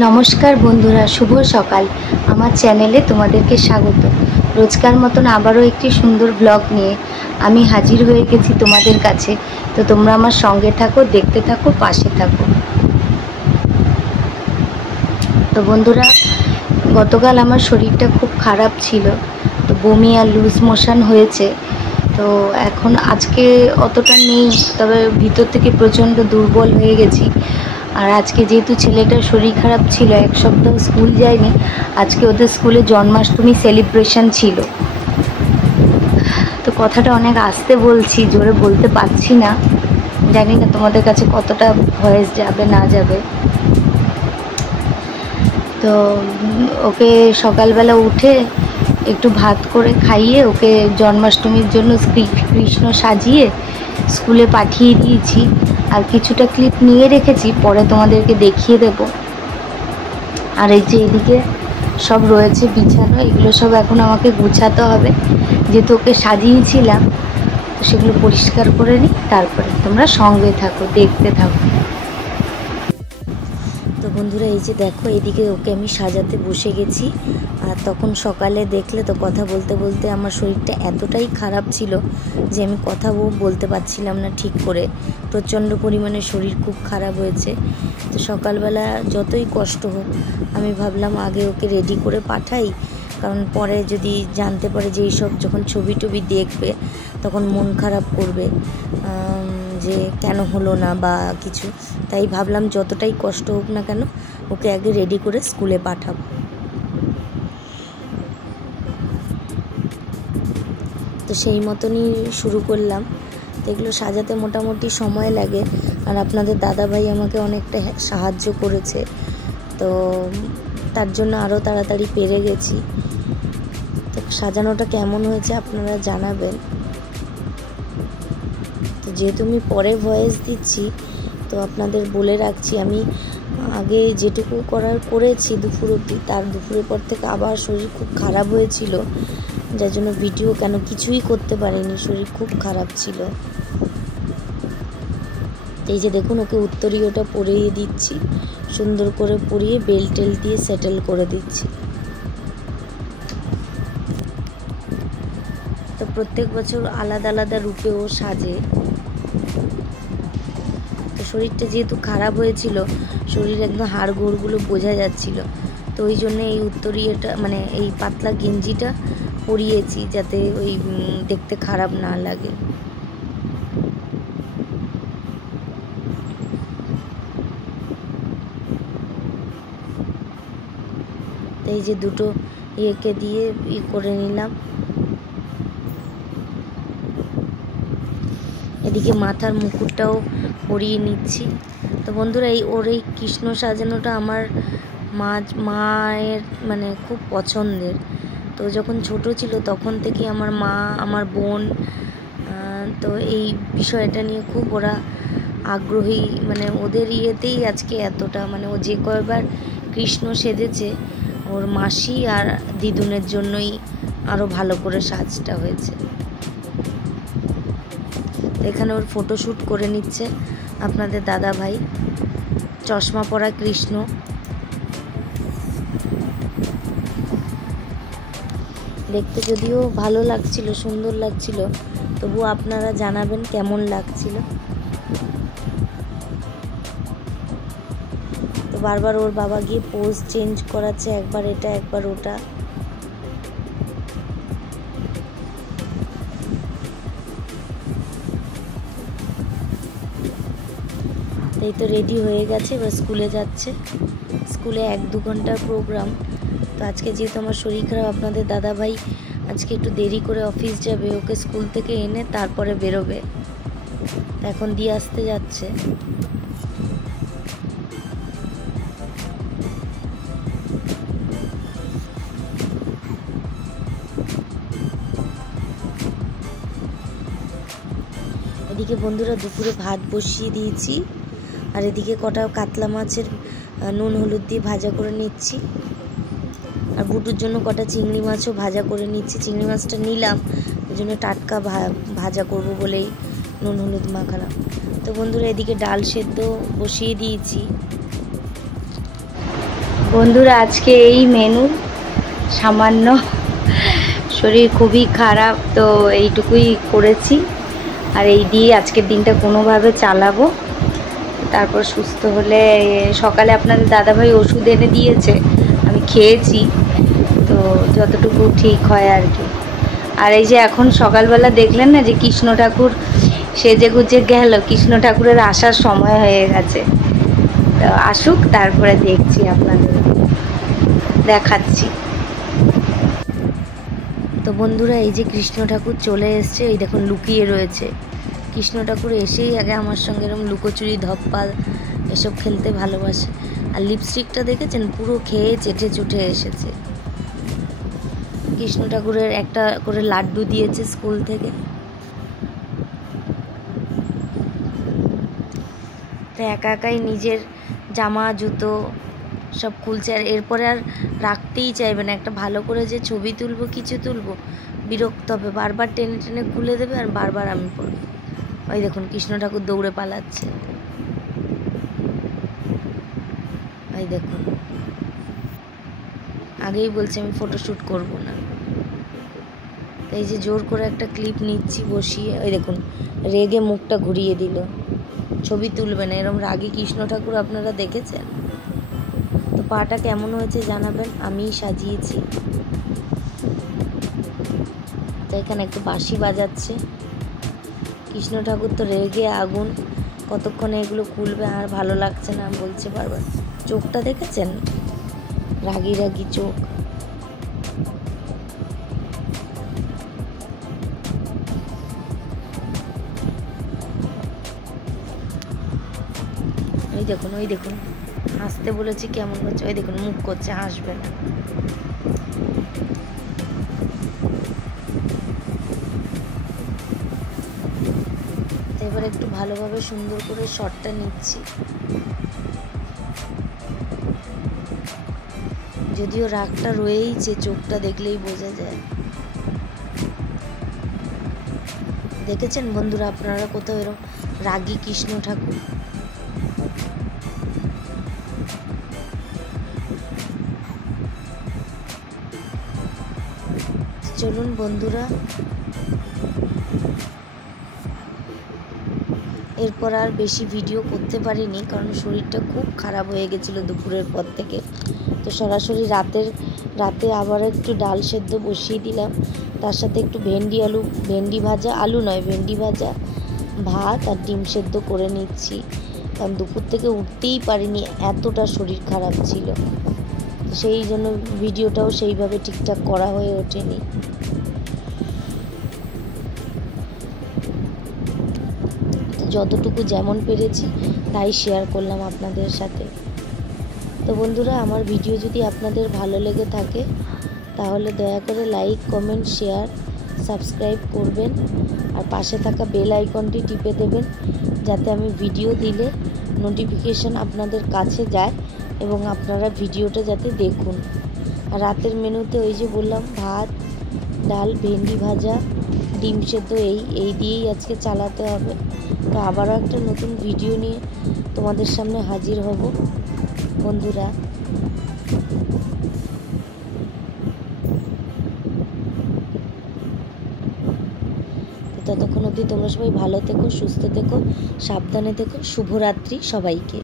নমস্কার বন্ধুরা, শুভ সকাল। আমার চ্যানেলে তোমাদেরকে স্বাগত। রোজকার মতন আবারও একটি সুন্দর ব্লগ নিয়ে আমি হাজির হয়ে গেছি তোমাদের কাছে। তো তোমরা আমার সঙ্গে থাকো, দেখতে থাকো, পাশে থাকো। তো বন্ধুরা, গতকাল আমার শরীরটা খুব খারাপ ছিল, তো বমি আর লুজ মোশন হয়েছে। তো এখন আজকে অতটা নেই, তবে ভিতর থেকে প্রচণ্ড দুর্বল হয়ে গেছি। আর আজকে যেহেতু ছেলেটার শরীর খারাপ ছিল, এক সপ্তাহ স্কুল যায়নি। আজকে ওদের স্কুলে জন্মাষ্টমী সেলিব্রেশন ছিল। তো কথাটা অনেক আস্তে বলছি, জোরে বলতে পারছি না। জানি না তোমাদের কাছে কতটা ভয়েস যাবে না যাবে। তো ওকে সকালবেলা উঠে একটু ভাত করে খাইয়ে ওকে জন্মাষ্টমীর জন্য কৃষ্ণ সাজিয়ে স্কুলে পাঠিয়ে দিয়েছি। আর কিছুটা ক্লিপ নিয়ে রেখেছি, পরে তোমাদেরকে দেখিয়ে দেব। আর এই যে এদিকে সব রয়েছে বিছানো, এগুলো সব এখন আমাকে গুছাতে হবে, যেহেতু ওকে সাজিয়েছিলাম। তো সেগুলো পরিষ্কার করে নিই, তারপরে তোমরা সঙ্গে থাকো, দেখতে থাকো। তো বন্ধুরা, এই যে দেখো, এদিকে ওকে আমি সাজাতে বসে গেছি। আর তখন সকালে দেখলে তো, কথা বলতে বলতে আমার শরীরটা এতটাই খারাপ ছিল যে আমি কথাও বলতে পারছিলাম না ঠিক করে। প্রচণ্ড পরিমাণে শরীর খুব খারাপ হয়েছে। তো সকালবেলা যতই কষ্ট হোক, আমি ভাবলাম আগে ওকে রেডি করে পাঠাই, কারণ পরে যদি জানতে পারে যে এইসব যখন ছবি টবি দেখবে তখন মন খারাপ করবে যে কেন হলো না বা কিছু। তাই ভাবলাম যতটাই কষ্ট হোক না কেন, ওকে আগে রেডি করে স্কুলে পাঠাবো। তো সেই মতনই শুরু করলাম। তো এগুলো সাজাতে মোটামুটি সময় লাগে, আর আপনাদের দাদাভাই আমাকে অনেকটা সাহায্য করেছে, তো তার জন্য আরও তাড়াতাড়ি পেরে গেছি। তো সাজানোটা কেমন হয়েছে আপনারা জানাবেন। তো যেহেতু আমি পরে ভয়েস দিচ্ছি, তো আপনাদের বলে রাখছি, আমি আগে যেটুকু করেছি দুপুর অবধি, তার দুপুরের পর থেকে আবার শরীর খুব খারাপ হয়েছিল, যার জন্য ভিডিও কিছুই করতে পারিনি, শরীর খুব খারাপ ছিল। এই যে দেখুন, ওকে উত্তরীয়টা পরিয়ে দিচ্ছি, সুন্দর করে পরিয়ে বেল টেল দিয়ে সেটেল করে দিচ্ছি। তো প্রত্যেক বছর আলাদা আলাদা রূপে ও সাজে। তো শরীরটা যেহেতু খারাপ হয়েছিল, শরীর একদম হাড় গোড়গুলো বোঝা যাচ্ছিল, তো ওই জন্য এই উত্তরীয়টা মানে এই পাতলা গেঞ্জিটা পরিয়েছি, যাতে ওই দেখতে খারাপ না লাগে। তো এই যে দুটো ইয়েকে দিয়ে করে নিলাম। এদিকে মাথার মুকুটটাও পরিয়ে নিচ্ছি। তো বন্ধুরা, ওর এই কৃষ্ণ সাজানোটা আমার মায়ের মানে খুব পছন্দের। তো যখন ছোট ছিল তখন থেকে আমার মা, আমার বোন, তো এই বিষয়টা নিয়ে খুব ওরা আগ্রহী, মানে ওদের ইয়েতেই আজকে এতটা, মানে ও যে কয়বার কৃষ্ণ সেজেছে, ওর মাসি আর দিদুনের জন্যই আরও ভালো করে সাজটা হয়েছে। এখানে ওর ফটোশ্যুট করে নিচ্ছে আপনাদের দাদা ভাই, চশমা পরা কৃষ্ণ। দেখতে যদিও ভালো লাগছিল, সুন্দর লাগছিল, তবু আপনারা জানাবেন কেমন লাগছিল। তো বারবার ওর বাবা গিয়ে পোজ চেঞ্জ করাচ্ছে, একবার এটা একবার ওটা। এই তো রেডি হয়ে গেছে, এবার স্কুলে যাচ্ছে। স্কুলে 1-2 ঘন্টার প্রোগ্রাম। তো আজকে যেহেতু আমার শরীর খারাপ, আপনাদের দাদাভাই আজকে একটু দেরি করে অফিস যাবে, ওকে স্কুল থেকে এনে তারপরে বেরোবে। এখন দিয়ে আসতে যাচ্ছে। এদিকে বন্ধুরা, দুপুরে ভাত বসিয়ে দিয়েছি, আর এদিকে কটা কাতলা মাছের নুন হলুদ দিয়ে ভাজা করে নিচ্ছি। আর বুটুর জন্য কটা চিংড়ি মাছও ভাজা করে নিচ্ছি। চিংড়ি মাছটা নিলাম, ওই জন্য টাটকা ভাজা করব বলেই নুন হলুদ মাখালাম। তো বন্ধুরা, এদিকে ডাল সেদ্ধ বসিয়ে দিয়েছি। বন্ধুরা আজকে এই মেনু, সামান্য শরীর খুবই খারাপ তো এইটুকুই করেছি, আর এই দিয়ে আজকের দিনটা কোনোভাবে চালাবো। তারপর সুস্থ হলে, সকালে আপনাদের দাদাভাই ওষুধ এনে দিয়েছে, আমি খেয়েছি, তো যতটুকু ঠিক হয় আর কি। আর এই যে এখন সকালবেলা দেখলেন না যে কৃষ্ণ ঠাকুর সেজে গুজে গেল, কৃষ্ণ ঠাকুরের আসার সময় হয়ে গেছে, তো আসুক তারপরে দেখছি, আপনাদের দেখাচ্ছি। তো বন্ধুরা এই যে কৃষ্ণ ঠাকুর চলে এসছে, এই দেখুন লুকিয়ে রয়েছে। কৃষ্ণ ঠাকুর এসেই আগে আমার সঙ্গে এরকম লুকোচুরি ধপ্পা এসব খেলতে ভালোবাসে। আর লিপস্টিকটা দেখেছেন, পুরো খেয়ে চেটে চুটে এসেছে। কৃষ্ণ ঠাকুরের একটা করে লাড্ডু দিয়েছে স্কুল থেকে, তো একা একাই নিজের জামা জুতো সব খুলছে। আর এরপরে আর রাখতেই চাইবে না, একটা ভালো করে যে ছবি তুলবো কিছু তুলবো, বিরক্ত হবে, বারবার টেনে টেনে খুলে দেবে আর বারবার আমি পড়ব। ওই দেখুন কৃষ্ণ ঠাকুর দৌড়ে পালাচ্ছে, ওই দেখুন। আগেই বলছে আমি ফটোশ্যুট করব না, এই যে জোর করে একটা ক্লিপ নিচ্ছি বসিয়ে, ওই দেখুন রেগে মুখটা ঘুরিয়ে দিল, ছবি তুলবে না। এরকম রাগী কৃষ্ণ ঠাকুর আপনারা দেখেছেন? তো পাটা কেমন হয়েছে জানাবেন, আমিই সাজিয়েছি। তো এখানে একটু বাঁশি বাজাচ্ছে, কৃষ্ণ ঠাকুর তো রেগে আগুন, কতক্ষণে এগুলো খুলবে, আর ভালো লাগছে না বলছে বারবার। চোখটা দেখেছেন, রাগি রাগি চোখ। ওই দেখুন, ওই দেখুন, হাসতে বলেছি কেমন করছে, ওই দেখুন মুখ করছে, হাসবে না। এবার একটু ভালোভাবে সুন্দর করে শটটা নিচ্ছি, যদিও রাগটা রয়েইছে, চোখটা দেখলেই বোঝা যায়। দেখেছেন বন্ধুরা আপনারা কোথাও এরকম রাগী কৃষ্ণ ঠাকুর? চলুন বন্ধুরা, এরপর আর বেশি ভিডিও করতে পারিনি, কারণ শরীরটা খুব খারাপ হয়ে গেছিলো দুপুরের পর থেকে। তো সরাসরি রাতে আবার একটু ডাল সেদ্ধ বসিয়ে দিলাম, তার সাথে একটু ভেন্ডি ভাজা, আলু নয় ভেন্ডি ভাজা, ভাত আর ডিম সেদ্ধ করে নিচ্ছি, কারণ দুপুর থেকে উঠতেই পারিনি, এতটা শরীর খারাপ ছিল। সেই জন্য ভিডিওটাও সেইভাবে ঠিকঠাক করা হয়ে ওঠেনি। যতটুকু যেমন পেরেছি তাই শেয়ার করলাম আপনাদের সাথে। তো বন্ধুরা, আমার ভিডিও যদি আপনাদের ভালো লেগে থাকে তাহলে দয়া করে লাইক, কমেন্ট, শেয়ার, সাবস্ক্রাইব করবেন, আর পাশে থাকা বেল আইকনটি টিপে দেবেন, যাতে আমি ভিডিও দিলে নোটিফিকেশন আপনাদের কাছে যায় এবং আপনারা ভিডিওটা যাতে দেখুন। আর রাতের মেনুতে ওই যে বললাম, ভাত, ডাল, ভেন্ডি ভাজা, ডিম সেদ্ধ, এই দিয়েই আজকে চালাতে হবে। তো আবারও একটা নতুন ভিডিও নিয়ে তোমাদের সামনে হাজির হব বন্ধুরা। ততক্ষণ অবধি তোমরা সবাই ভালো থেকো, সুস্থ থেকো, সাবধানে থেকো। শুভরাত্রি সবাইকে।